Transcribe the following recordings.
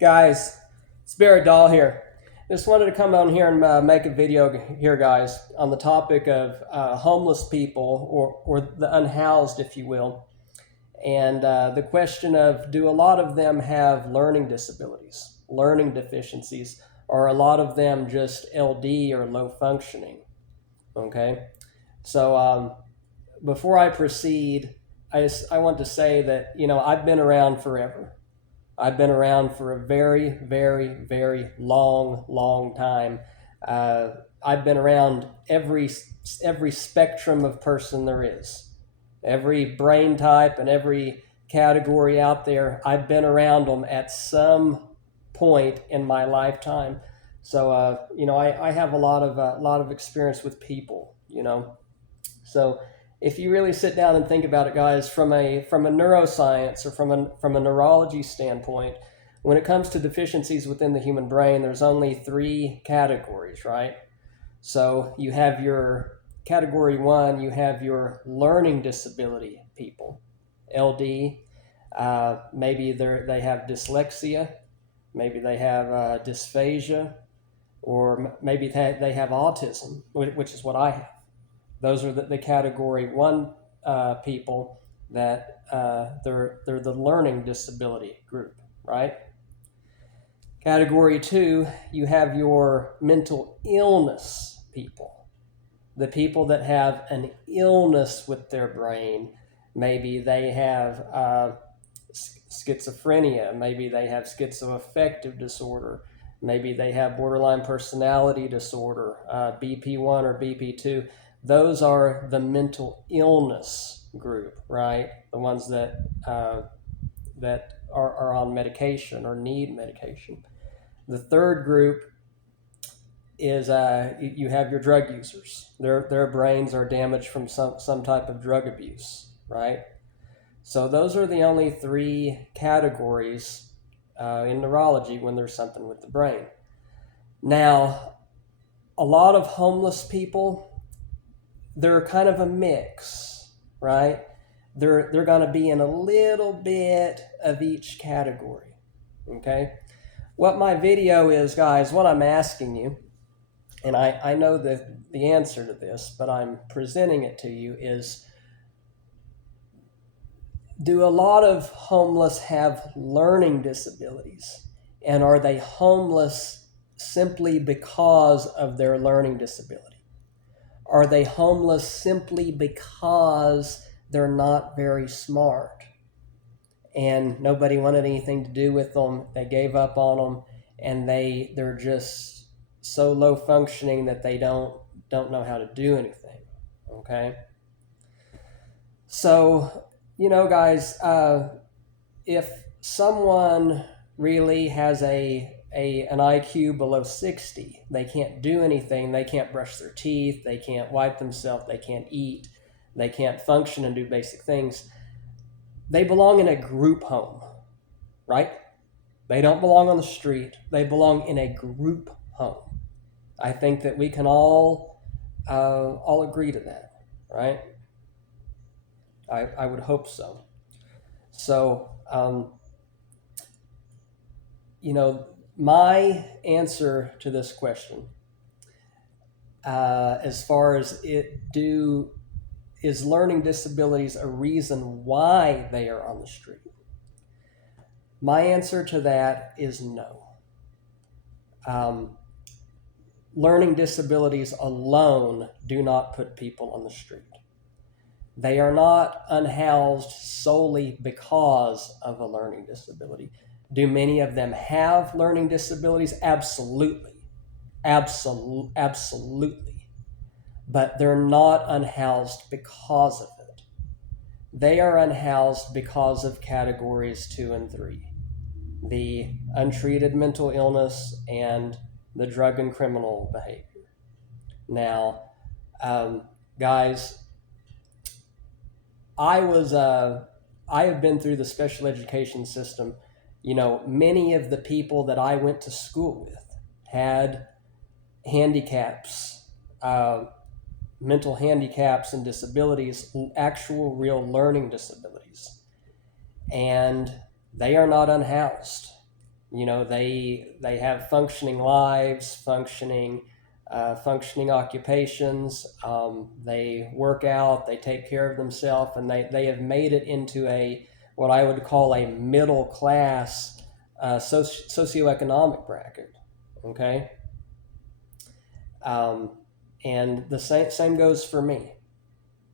Guys, it's Barrett Dahl here. Just wanted to come on here and make a video here, guys, on the topic of homeless people or the unhoused, if you will. And the question of, do a lot of them have learning disabilities, learning deficiencies, or a lot of them just LD or low functioning? Okay. So before I proceed, I want to say that, I've been around forever. I've been around for a very, very, very long time. I've been around every spectrum of person there is, every brain type and every category out there. I've been around them at some point in my lifetime. So I have a lot of experience with people. So if you really sit down and think about it, guys, from a neuroscience or from a neurology standpoint, when it comes to deficiencies within the human brain, there's only three categories, right? So you have your category one, you have your learning disability people, LD. Maybe they have dyslexia, maybe they have dysphagia, or maybe they have autism, which is what I have. Those are the category one people that they're the learning disability group, right? Category two, you have your mental illness people, the people that have an illness with their brain. Maybe they have schizophrenia, maybe they have schizoaffective disorder, maybe they have borderline personality disorder, BP1 or BP2. Those are the mental illness group, right? The ones that are on medication or need medication. The third group is you have your drug users. Their brains are damaged from some type of drug abuse, right? So those are the only three categories in neurology when there's something with the brain. Now, a lot of homeless people, they're kind of a mix, right? They're going to be in a little bit of each category, okay? What my video is, guys, what I'm asking you, and I know the answer to this, but I'm presenting it to you, is do a lot of homeless have learning disabilities? And are they homeless simply because of their learning disability? Are they homeless simply because they're not very smart and nobody wanted anything to do with them? They gave up on them, and they're just so low functioning that they don't know how to do anything. Okay. So, guys, if someone really has an IQ below 60, they can't do anything, they can't brush their teeth, they can't wipe themselves, they can't eat, they can't function and do basic things, they belong in a group home, right? They don't belong on the street, they belong in a group home. I think that we can all agree to that, right? I would hope so. So, my answer to this question, as far as is learning disabilities a reason why they are on the street? My answer to that is no. Learning disabilities alone do not put people on the street. They are not unhoused solely because of a learning disability. Do many of them have learning disabilities? Absolutely. Absolutely. But they're not unhoused because of it. They are unhoused because of categories 2 and 3. The untreated mental illness and the drug and criminal behavior. Now, guys, I have been through the special education system. Many of the people that I went to school with had handicaps, mental handicaps and disabilities, actual real learning disabilities. And they are not unhoused. They have functioning lives, functioning occupations. They work out, they take care of themselves, and they have made it into what I would call a middle class socioeconomic bracket. Okay, um, and the same goes for me.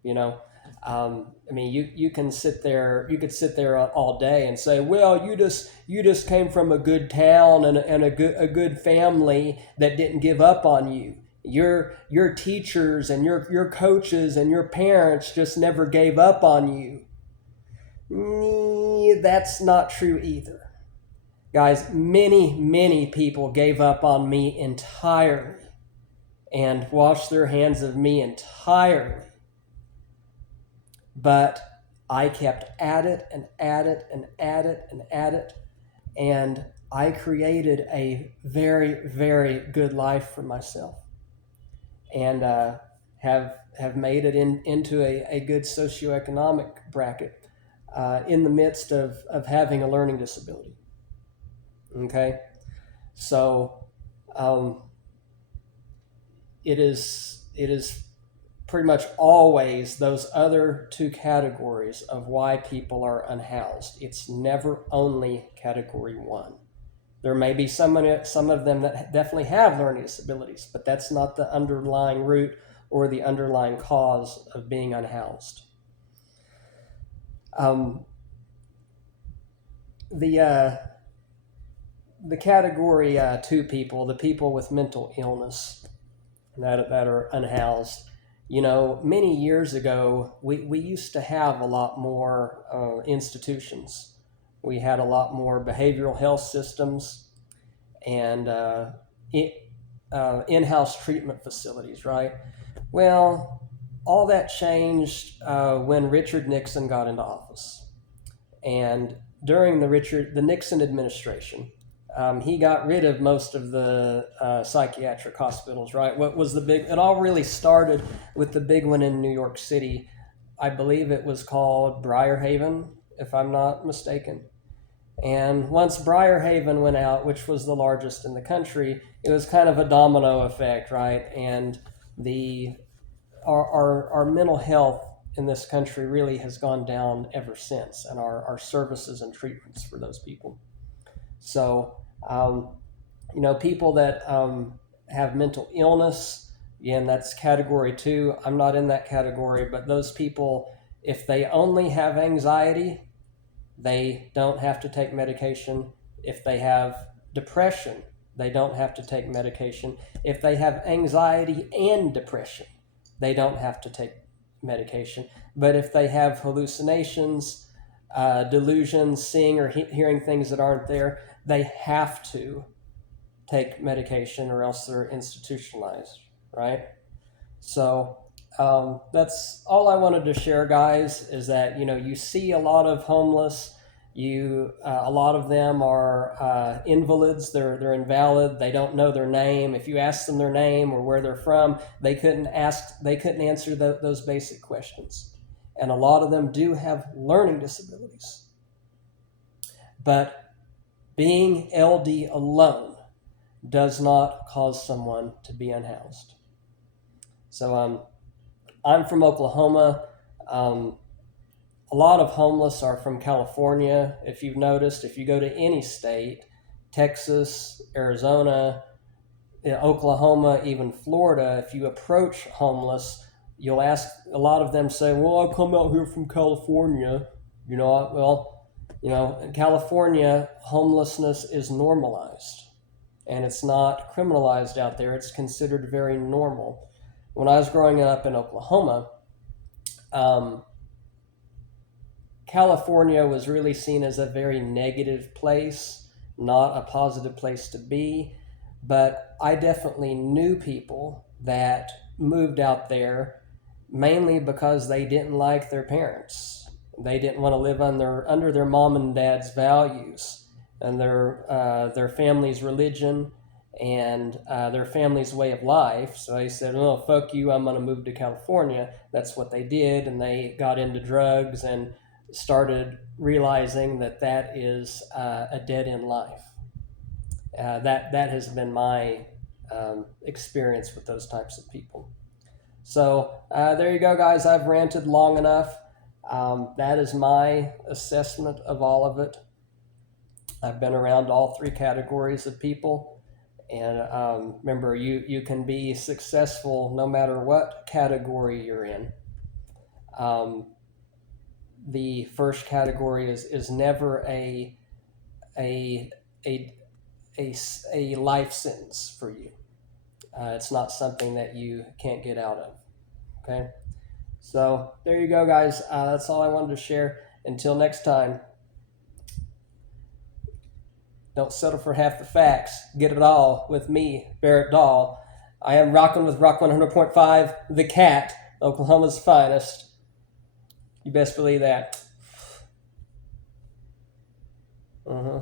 You know, I mean, you can sit there. You could sit there all day and say, "Well, you just came from a good town and a good family that didn't give up on you. Your teachers and your coaches and your parents just never gave up on you." That's not true either, guys. Many people gave up on me entirely and washed their hands of me entirely. But I kept at it and at it and at it and at it, and I created a very, very good life for myself, and have made it into a good socioeconomic bracket in the midst of having a learning disability. Okay, so um, it is pretty much always those other two categories of why people are unhoused. It's never only category one. There may be some of them that definitely have learning disabilities, but that's not the underlying root or the underlying cause of being unhoused. Um, the the category two people, the people with mental illness that are unhoused. Many years ago, we used to have a lot more institutions. We had a lot more behavioral health systems and in-house treatment facilities, right? Well, all that changed when Richard Nixon got into office. And during the Nixon administration, he got rid of most of the psychiatric hospitals, right? What was the big? It all really started with the big one in New York City. I believe it was called Briarhaven, if I'm not mistaken. And once Briarhaven went out, which was the largest in the country, it was kind of a domino effect, right? And the our mental health in this country really has gone down ever since, and our services and treatments for those people. So, people that have mental illness, again, that's category two. I'm not in that category, but those people, if they only have anxiety, they don't have to take medication. If they have depression, they don't have to take medication. If they have anxiety and depression, they don't have to take medication. But if they have hallucinations, delusions, seeing or hearing things that aren't there, they have to take medication or else they're institutionalized, right? So that's all I wanted to share, guys, is that, you see a lot of homeless. A lot of them are invalids. They're invalid. They don't know their name. If you ask them their name or where they're from, they couldn't answer those basic questions. And a lot of them do have learning disabilities. But being LD alone does not cause someone to be unhoused. So I'm from Oklahoma. A lot of homeless are from California. If you've noticed, if you go to any state, Texas, Arizona, Oklahoma, even Florida, if you approach homeless, you'll ask, a lot of them say, "Well, I come out here from California." In California, homelessness is normalized, and it's not criminalized out there. It's considered very normal. When I was growing up in Oklahoma, California was really seen as a very negative place, not a positive place to be. But I definitely knew people that moved out there mainly because they didn't like their parents. They didn't want to live under their mom and dad's values and their family's religion and their family's way of life. So they said, "Oh, fuck you, I'm going to move to California." That's what they did, and they got into drugs and started realizing that is a dead-end life. That has been my experience with those types of people. So there you go, guys. I've ranted long enough. That is my assessment of all of it. I've been around all three categories of people. And remember, you can be successful no matter what category you're in. Um, the first category is never a, a, a life sentence for you. It's not something that you can't get out of. Okay. So there you go, guys. That's all I wanted to share. Until next time, don't settle for half the facts. Get it all with me, Barrett Dahl. I am rocking with Rock 100.5, The Cat, Oklahoma's finest. You best believe that. Uh-huh.